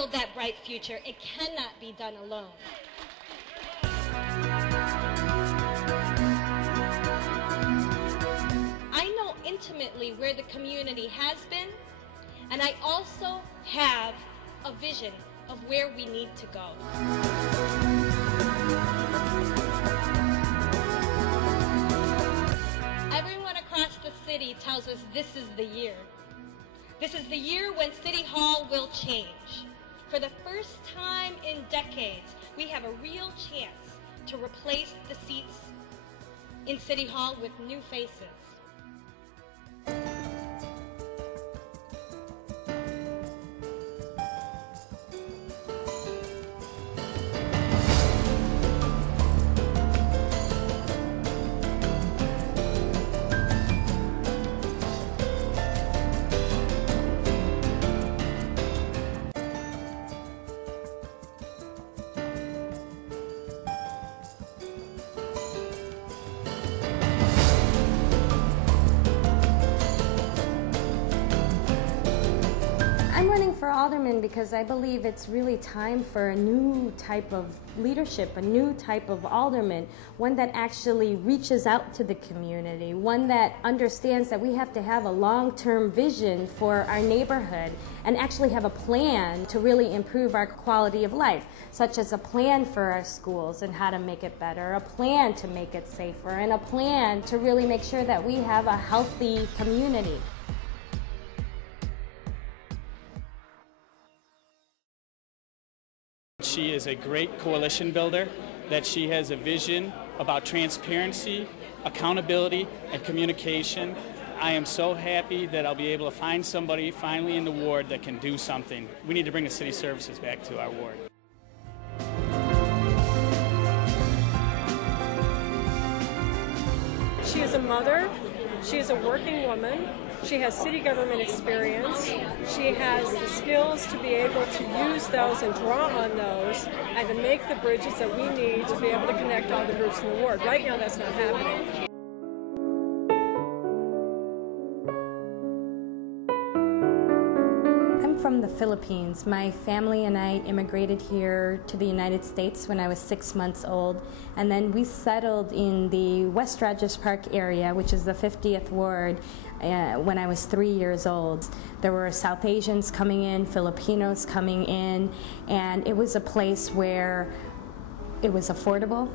build that bright future. It cannot be done alone. I know intimately where the community has been, and I also have a vision of where we need to go. Everyone across the city tells us this is the year. This is the year when City Hall will change. For the first time in decades, we have a real chance to replace the seats in City Hall with new faces. I'm running for alderman because I believe it's really time for a new type of leadership, a new type of alderman, one that actually reaches out to the community, one that understands that we have to have a long-term vision for our neighborhood and actually have a plan to really improve our quality of life, such as a plan for our schools and how to make it better, a plan to make it safer, and a plan to really make sure that we have a healthy community. She is a great coalition builder, that she has a vision about transparency, accountability, and communication. I am so happy that I'll be able to find somebody finally in the ward that can do something. We need to bring the city services back to our ward. She is a mother, she is a working woman, she has city government experience, she has the skills to be able to use those and draw on those and to make the bridges that we need to be able to connect all the groups in the ward. Right now that's not happening. I'm from the Philippines. My family and I immigrated here to the United States when I was 6 months old, and then we settled in the West Rogers Park area, which is the 50th ward, when I was 3 years old. There were South Asians coming in, Filipinos coming in, and it was a place where it was affordable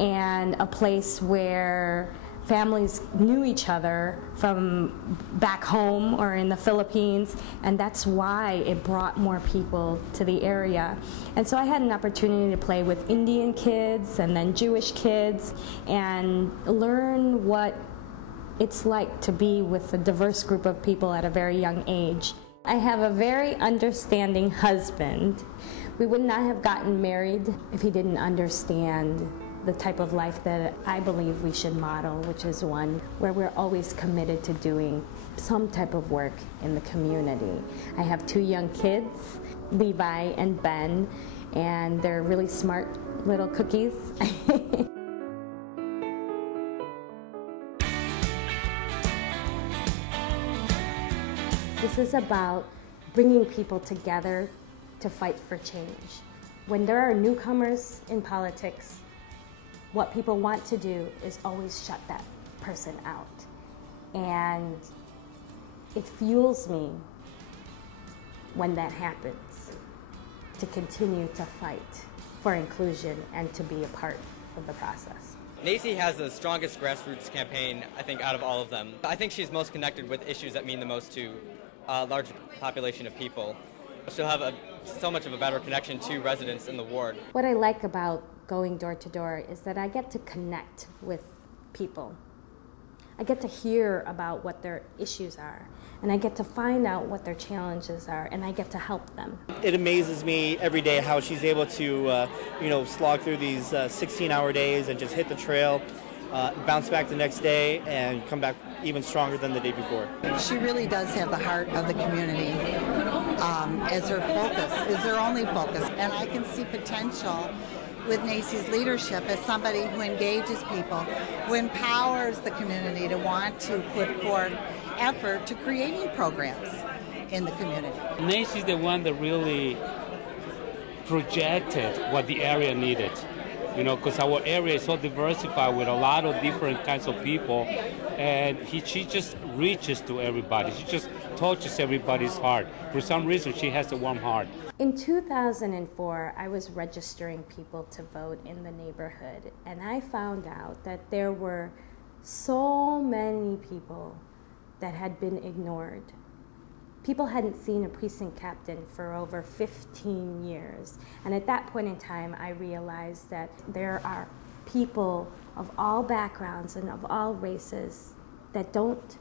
and a place where families knew each other from back home or in the Philippines, and that's why it brought more people to the area. And so I had an opportunity to play with Indian kids and then Jewish kids and learn what it's like to be with a diverse group of people at a very young age. I have a very understanding husband. We would not have gotten married if he didn't understand the type of life that I believe we should model, which is one where we're always committed to doing some type of work in the community. I have 2 young kids, Levi and Ben, and they're really smart little cookies. This is about bringing people together to fight for change. When there are newcomers in politics, what people want to do is always shut that person out. And it fuels me when that happens to continue to fight for inclusion and to be a part of the process. Naisy has the strongest grassroots campaign, I think, out of all of them. I think she's most connected with issues that mean the most to a large population of people. She'll have so much of a better connection to residents in the ward. What I like about going door to door is that I get to connect with people. I get to hear about what their issues are, and I get to find out what their challenges are, and I get to help them. It amazes me every day how she's able to, slog through these 16-hour days and just hit the trail, bounce back the next day, and come back even stronger than the day before. She really does have the heart of the community as her focus, is her only focus, and I can see potential with Naisy's leadership as somebody who engages people, who empowers the community to want to put forth effort to creating programs in the community. Naisy is the one that really projected what the area needed. You know, because our area is so diversified with a lot of different kinds of people, and she just reaches to everybody. She just touches everybody's heart. For some reason, she has a warm heart. In 2004, I was registering people to vote in the neighborhood, and I found out that there were so many people that had been ignored. People hadn't seen a precinct captain for over 15 years. And at that point in time, I realized that there are people of all backgrounds and of all races that don't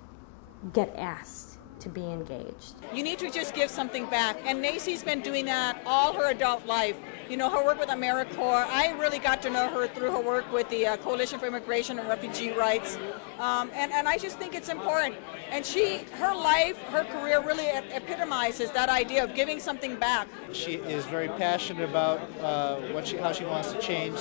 get asked to be engaged. You need to just give something back. And Naisy's been doing that all her adult life. You know, her work with AmeriCorps, I really got to know her through her work with the Coalition for Immigration and Refugee Rights. And I just think it's important. And her life, her career really epitomizes that idea of giving something back. She is very passionate about how she wants to change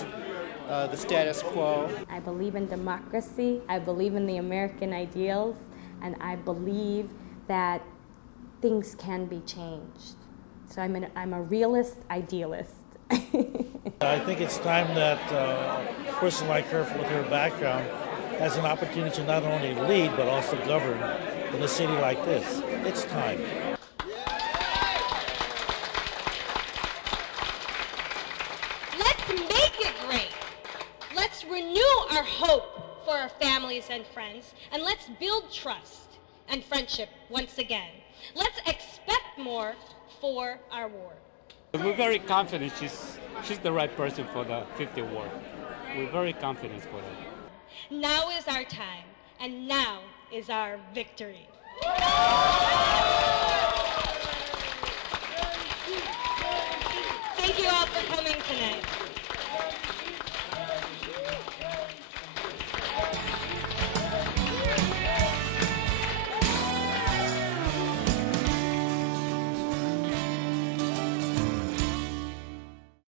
the status quo. I believe in democracy, I believe in the American ideals, and I believe that things can be changed. So I'm a realist idealist. I think it's time that a person like her with her background has an opportunity to not only lead but also govern in a city like this. It's time. Let's make it great. Let's renew our hope for our families and friends, and let's build trust and friendship once again. Let's expect more for our ward. We're very confident she's the right person for the 50th ward. We're very confident for that. Now is our time, and now is our victory.